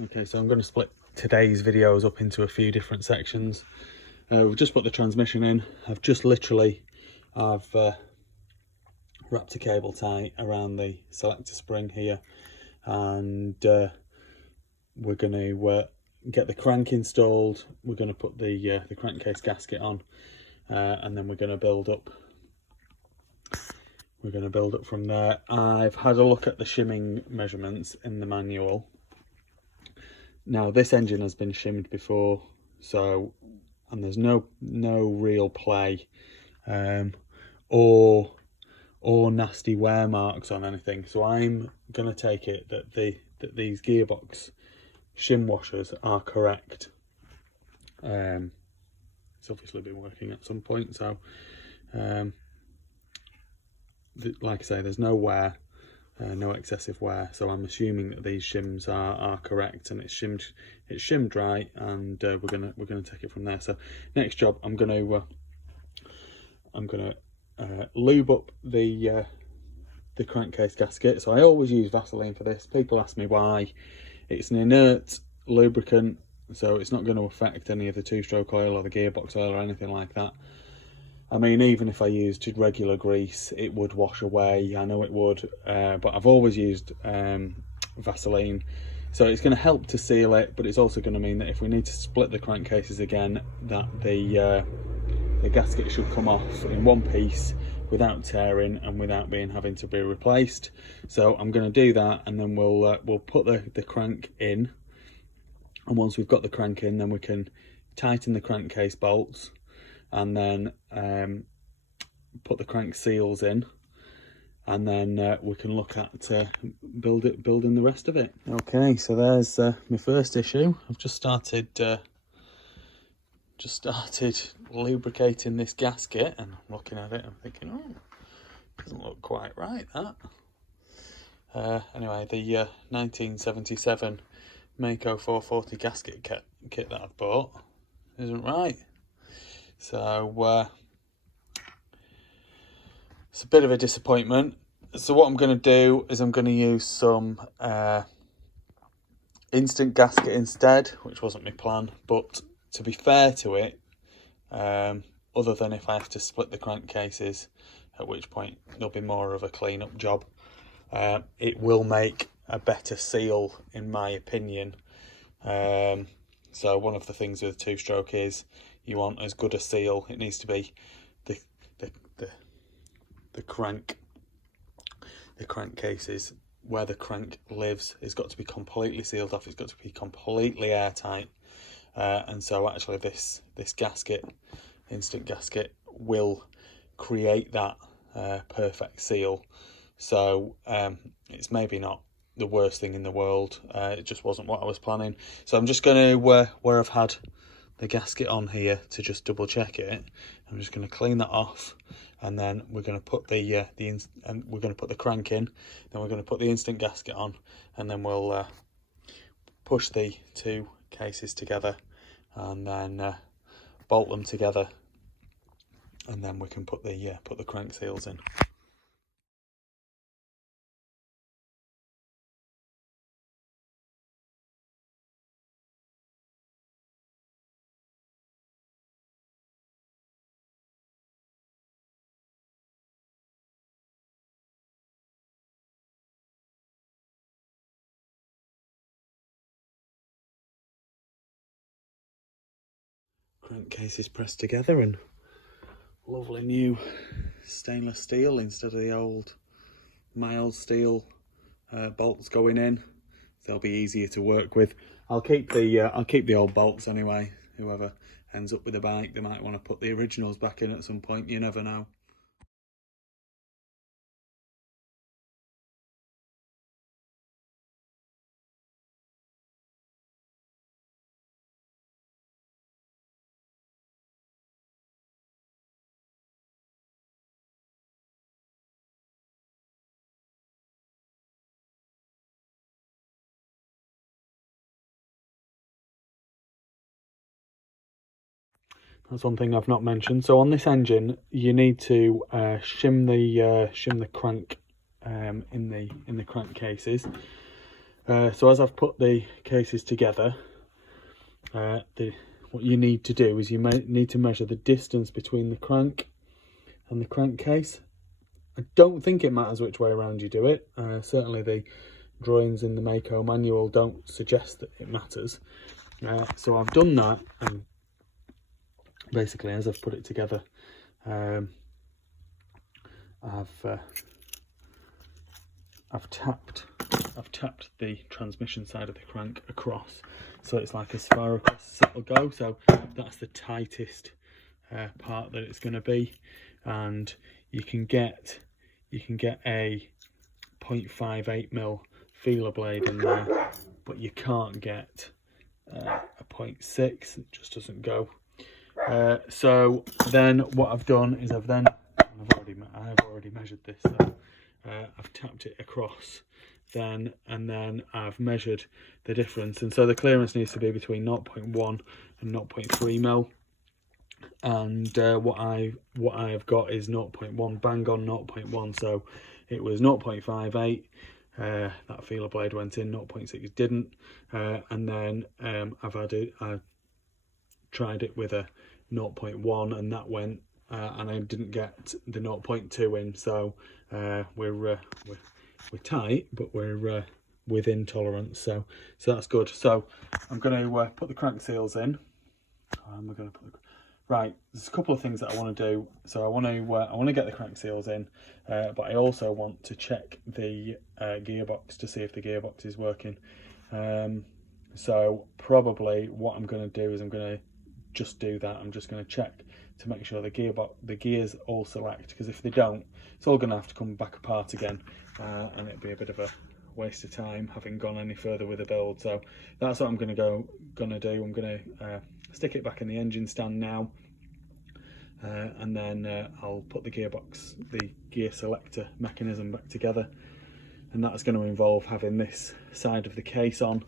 Okay, so I'm going to split today's videos up into a few different sections. We've just put the transmission in. I've wrapped a cable tie around the selector spring here, and we're going to get the crank installed. We're going to put the crankcase gasket on, and then we're going to build up. We're going to build up from there. I've had a look at the shimming measurements in the manual. Now this engine has been shimmed before, so, and there's no real play or nasty wear marks on anything. So I'm going to take it that these gearbox shim washers are correct. It's obviously been working at some point, so like I say, there's no wear, no excessive wear, so I'm assuming that these shims are correct, and it's shimmed right, and we're gonna take it from there. So next job, I'm gonna lube up the crankcase gasket. So I always use Vaseline for this. People ask me why. It's an inert lubricant, so it's not going to affect any of the two-stroke oil or the gearbox oil or anything like that. I mean, even if I used regular grease, it would wash away. I know it would, but I've always used Vaseline. So it's going to help to seal it, but it's also going to mean that if we need to split the crankcases again, that the gasket should come off in one piece without tearing and without having to be replaced. So I'm going to do that, and then we'll put the crank in. And once we've got the crank in, then we can tighten the crankcase bolts, and then put the crank seals in, and then we can look at building the rest of it. Okay, so there's my first issue. I've just started lubricating this gasket, and I'm looking at it, I'm thinking, oh, doesn't look quite right, that. Anyway, the 1977 Maico 440 gasket kit that I've bought isn't right. So it's a bit of a disappointment. So what I'm going to do is I'm going to use some instant gasket instead, which wasn't my plan, but to be fair to it, other than if I have to split the crankcases, at which point there'll be more of a clean-up job, it will make a better seal, in my opinion. So one of the things with a two-stroke is you want as good a seal. It needs to be the crankcases where the crank lives. It's got to be completely sealed off. It's got to be completely airtight. And so actually this gasket, instant gasket, will create that perfect seal. So it's maybe not the worst thing in the world. It just wasn't what I was planning. So I'm just going to where I've had the gasket on here to just double check it. I'm just going to clean that off, and then we're going to put we're going to put the crank in. Then we're going to put the instant gasket on, and then we'll push the two cases together, and then bolt them together, and then we can put the crank seals in. Crankcase is pressed together, and lovely new stainless steel instead of the old mild steel bolts going in. They'll be easier to work with. I'll keep the old bolts anyway. Whoever ends up with a bike, they might want to put the originals back in at some point. You never know. That's one thing I've not mentioned. So on this engine, you need to shim the crank in the crankcases. So as I've put the cases together, what you need to do is you need to measure the distance between the crank and the crankcase. I don't think it matters which way around you do it. Certainly the drawings in the Maico manual don't suggest that it matters. So I've done that, and basically as I've put it together, I've tapped the transmission side of the crank across, so it's like as far across as it'll go. So that's the tightest part that it's going to be, and you can get a 0.58mm feeler blade in there, but you can't get a 0.6. It just doesn't go. So then what I've done is I've already measured this. So I've tapped it across then, and then I've measured the difference, and so the clearance needs to be between 0.1 and 0.3mm, and what I've got is 0.1, bang on 0.1. So it was 0.58, that feeler blade went in, 0.6 didn't, and then I tried it with a 0.1 and that went, and I didn't get the 0.2 in. So we're tight, but we're within tolerance, so that's good. So I'm going to put the crank seals in. Right, there's a couple of things that I want to do. So I want to get the crank seals in, but I also want to check the gearbox to see if the gearbox is working. So probably what I'm going to do is I'm going to just do that. I'm just going to check to make sure the gears all select, because if they don't, it's all going to have to come back apart again, and it'd be a bit of a waste of time having gone any further with the build. So that's what I'm going to do. I'm going to stick it back in the engine stand now, and then I'll put the gearbox, the gear selector mechanism back together, and that's going to involve having this side of the case on,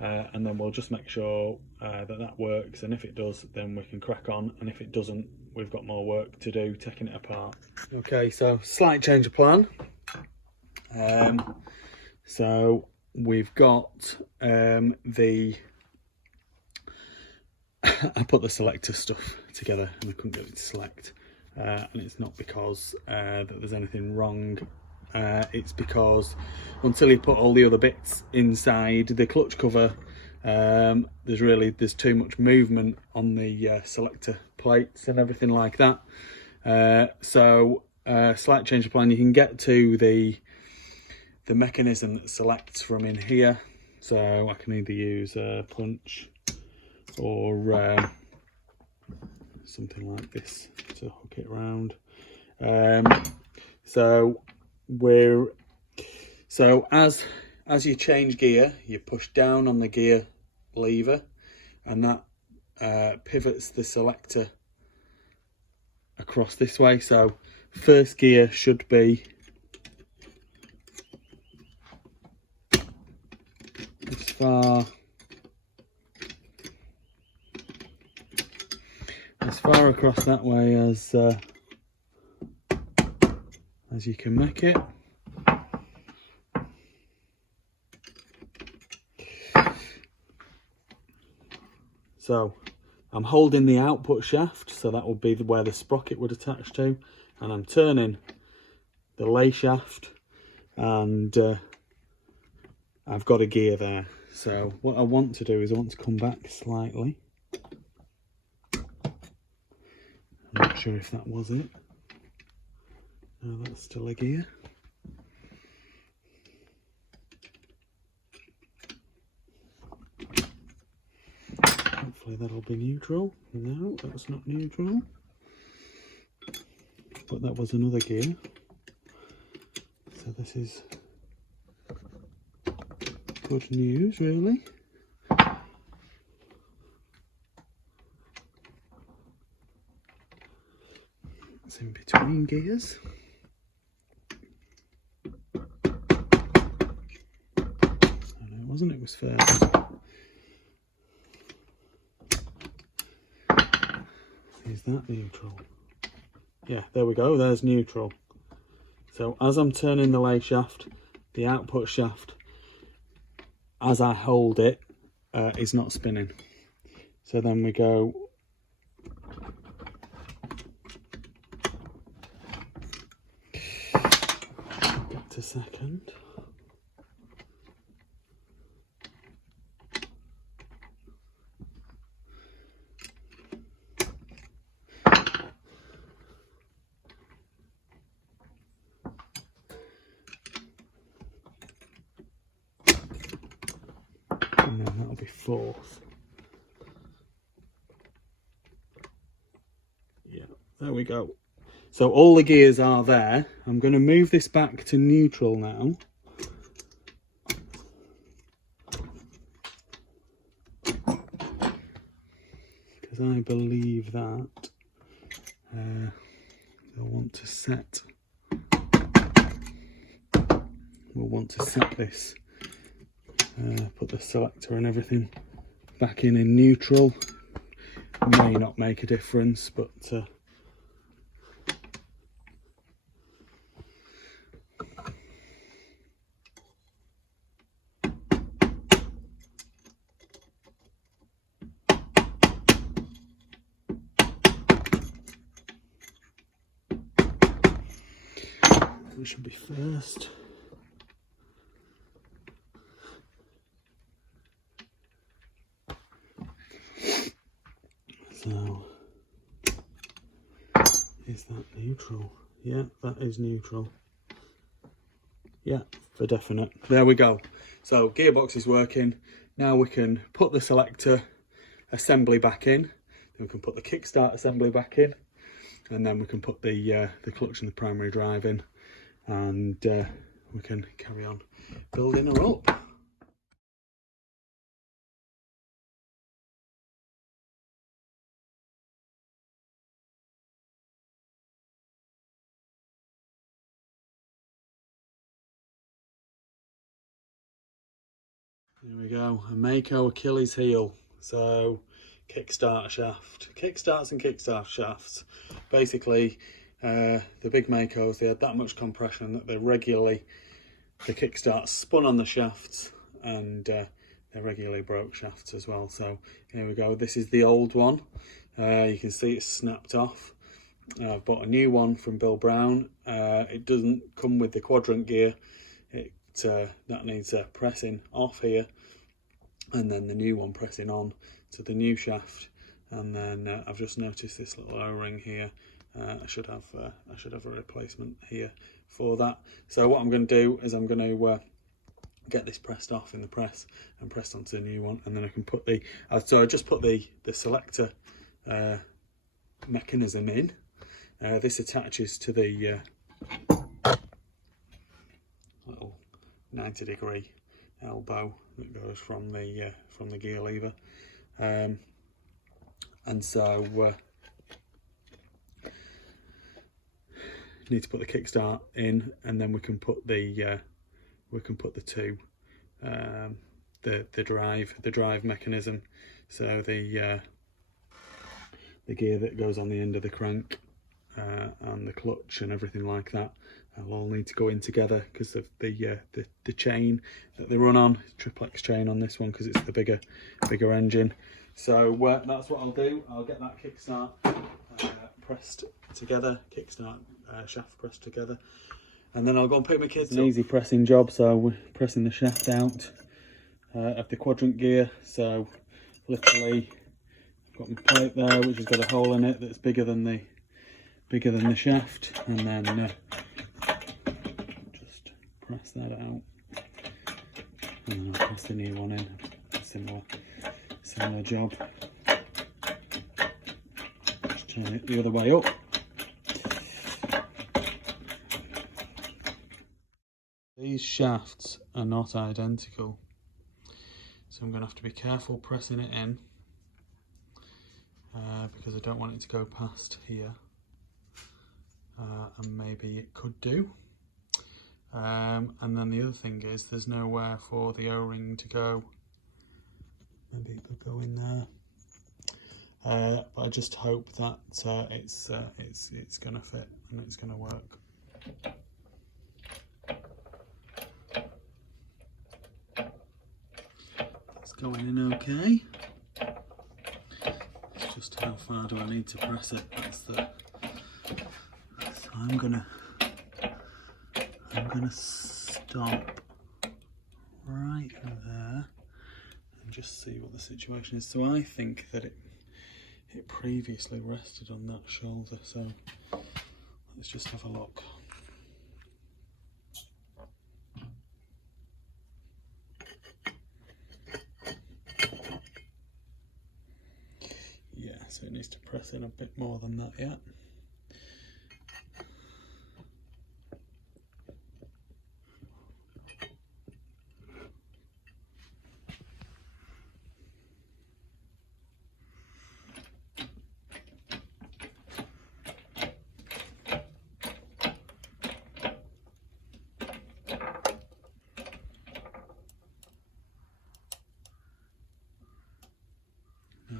and then we'll just make sure that works, and if it does, then we can crack on, and if it doesn't, we've got more work to do taking it apart. Okay, so slight change of plan. So we've got I put the selector stuff together and I couldn't get it to select, and it's not because that there's anything wrong. It's because until you put all the other bits inside the clutch cover, there's too much movement on the selector plates and everything like that. So slight change of plan. You can get to the mechanism that selects from in here, so I can either use a punch or something like this to hook it around. So as you change gear, you push down on the gear lever, and that pivots the selector across this way. So first gear should be as far across that way as you can make it. So I'm holding the output shaft, so that will be where the sprocket would attach to, and I'm turning the lay shaft, and I've got a gear there. So what I want to do is I want to come back slightly. I'm not sure if that was it. No, that's still a gear. Hopefully that'll be neutral. No, that's not neutral. But that was another gear. So this is good news, really. It's in between gears. Oh no, it wasn't, it was first. Is that neutral? Yeah, there we go, there's neutral. So as I'm turning the lay shaft, the output shaft as I hold it, it's not spinning. So then we go back to second. And then that'll be fourth. Yeah, there we go. So all the gears are there. I'm going to move this back to neutral now. Because I believe that we'll want to set this, put the selector and everything back in neutral. May not make a difference, but it should be first. So, is that neutral? Yeah, that is neutral. Yeah, for definite. There we go. So gearbox is working. Now we can put the selector assembly back in. Then we can put the kickstart assembly back in, and then we can put the clutch and the primary drive in, and we can carry on building her up. Here we go, a Maico Achilles heel. So kickstart shaft, kickstarts and kickstart shafts. Basically, the big Maicos, they had that much compression that the kickstart spun on the shafts, and they regularly broke shafts as well. So here we go, this is the old one. You can see it's snapped off. I've bought a new one from Bill Brown. It doesn't come with the quadrant gear. That needs pressing off here, and then the new one pressing on to the new shaft. And then I've just noticed this little O-ring here. I should have a replacement here for that. So what I'm going to do is I'm going to get this pressed off in the press and pressed onto the new one, and then I can put so I just put the selector mechanism in. This attaches to the little 90-degree elbow that goes from the gear lever, and so need to put the kickstart in, and then we can put the drive mechanism. So the gear that goes on the end of the crank and the clutch and everything like that, will all need to go in together because of the chain that they run on. Triplex chain on this one because it's the bigger engine. So that's what I'll do. I'll get that kickstart pressed together, kickstart shaft pressed together, and then I'll go and pick my kids up. It's an easy pressing job, so we're pressing the shaft out of the quadrant gear. So literally I've got my plate there which has got a hole in it that's bigger than the shaft, and then just press that out, and then I'll press the new one in. Similar job. Just turn it the other way up. These shafts are not identical, so I'm going to have to be careful pressing it in because I don't want it to go past here, and maybe it could do. And then the other thing is there's nowhere for the O-ring to go. Maybe it could go in there, but I just hope that it's going to fit and it's going to work. going in okay. It's just how far do I need to press it? That's the. So I'm gonna stop right there and just see what the situation is. So I think that it previously rested on that shoulder, so let's just have a look. Yeah, so it needs to press in a bit more than that yet.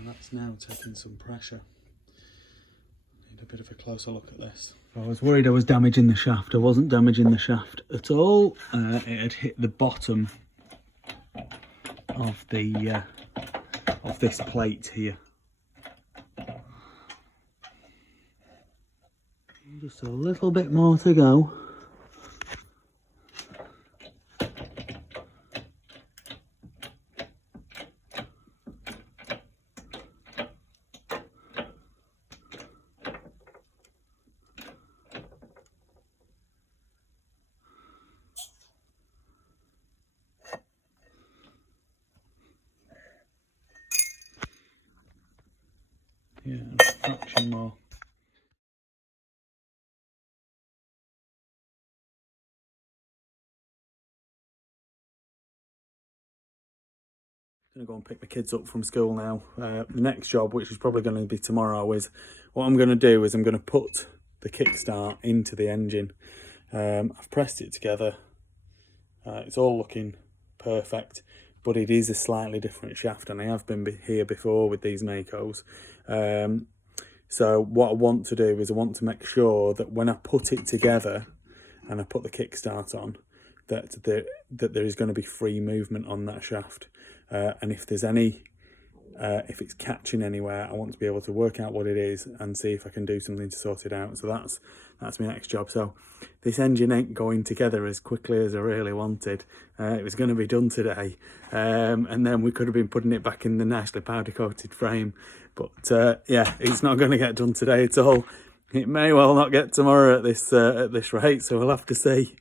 That's now taking some pressure. Need a bit of a closer look at this. I was worried I was damaging the shaft. I wasn't damaging the shaft at all. It had hit the bottom of the of this plate here. Just a little bit more to go. Yeah, a fraction more. I'm going to go and pick the kids up from school now. The next job, which is probably going to be tomorrow, is what I'm going to do is I'm going to put the kickstart into the engine. I've pressed it together. It's all looking perfect, but it is a slightly different shaft, and I have been here before with these Maicos. So what I want to do is I want to make sure that when I put it together and I put the kickstart on, that there is going to be free movement on that shaft. And if there's any, if it's catching anywhere, I want to be able to work out what it is and see if I can do something to sort it out. So that's my next job. So this engine ain't going together as quickly as I really wanted. It was going to be done today, and then we could have been putting it back in the nicely powder coated frame. But yeah, it's not going to get done today at all. It may well not get tomorrow at this rate, so we'll have to see.